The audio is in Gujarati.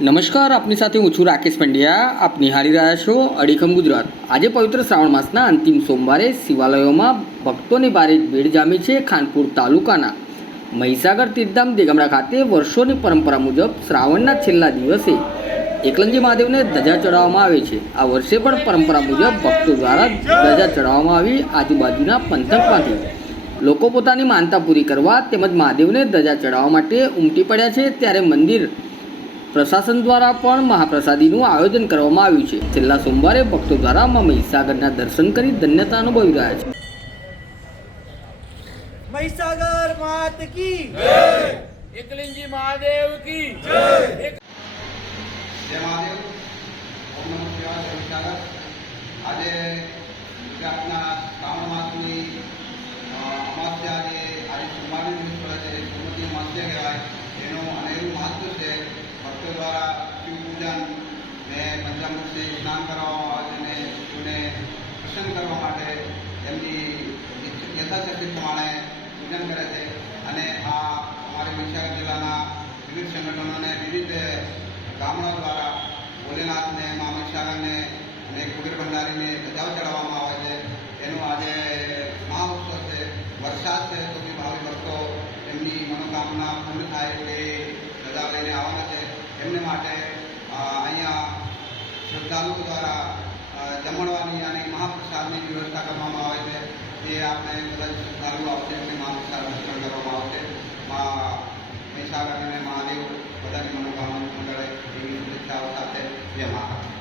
નમસ્કાર, આપની સાથે હું છું રાકેશ પંડ્યા. આપ નિહાળી રહ્યા છો અડીખમ ગુજરાત. આજે પવિત્ર શ્રાવણ માસના અંતિમ સોમવારે શિવાલયોમાં ભક્તોની ભારે ભીડ જામી છે ખાનપુર તાલુકાના. મહીસાગર તીર્થધામ દેગમડા ખાતે વર્ષોની પરંપરા મુજબ શ્રાવણના છેલ્લા દિવસે એકલંજી મહાદેવને ધજા ચડાવવામાં આવે છે. આ વર્ષે પણ પરંપરા મુજબ ભક્તો દ્વારા ધજા ચડાવવામાં આવી આજુબાજુના પંથકમાંથી. લોકો પોતાની માનતા પૂરી કરવા તેમજ મહાદેવને ધજા ચડાવવા માટે ઉમટી પડ્યા છે. ત્યારે મંદિર પ્રશાસન દ્વારા પણ મહાપ્રસાદીનું આયોજન કરવામાં આવ્યું છે. છેલ્લા સોમવારે ભક્તો દ્વારા મા મહીસાગરના દર્શન કરી ધન્યતા અનુભવી રહ્યા છે. મહીસાગર માત કી એકલિંગજી મહાદેવ કી જય! મહાદેવ. ઓમ નમઃ શિવાય મહીસાગર. આજે ગુજરાતના શ્રાવણ માસની અ, અમાસ્યા જે આજે સોમવારનો દિવસ પડે છે સોમવતી અમાસ્યા કહેવાય એનું અનેરું મહત્વ છે ભક્તો દ્વારા શિવ પૂજન ને પંચામૃતથી સ્નાન છે અને શિવને પ્રસન્ન કરવા માટે એમની યથાશક્તિ પ્રમાણે પૂજન કરે છે. અને આ અમારી મહીસાગર જિલ્લાના વિવિધ સંગઠનોને વિવિધ ગામડા દ્વારા ભોલેનાથને મા મહીસાગરને અને કુબેર ભંડારીને ધજાઓ ચડાવવામાં આવે છે. એનું આજે મહાઉત્સવ છે. વરસાદ છે તો બી ભાવિ ભક્તો એમની મનોકામના પૂર્ણ થાય તે ધજા લઈને આવવાના છે. એમને માટે અહીંયા શ્રદ્ધાળુઓ દ્વારા જમણવાની અને મહાપ્રસાદની વ્યવસ્થા કરવામાં આવે છે, જે આપણે બધા શ્રદ્ધાળુઓ આવશે એમને મહાપ્રસાદ વિતરણ કરવામાં આવશે. મા મહીસાગર અને મહાદેવ બધાની મનોકામના મંડળે એવી શુભેચ્છાઓ સાથે જય મહારાજ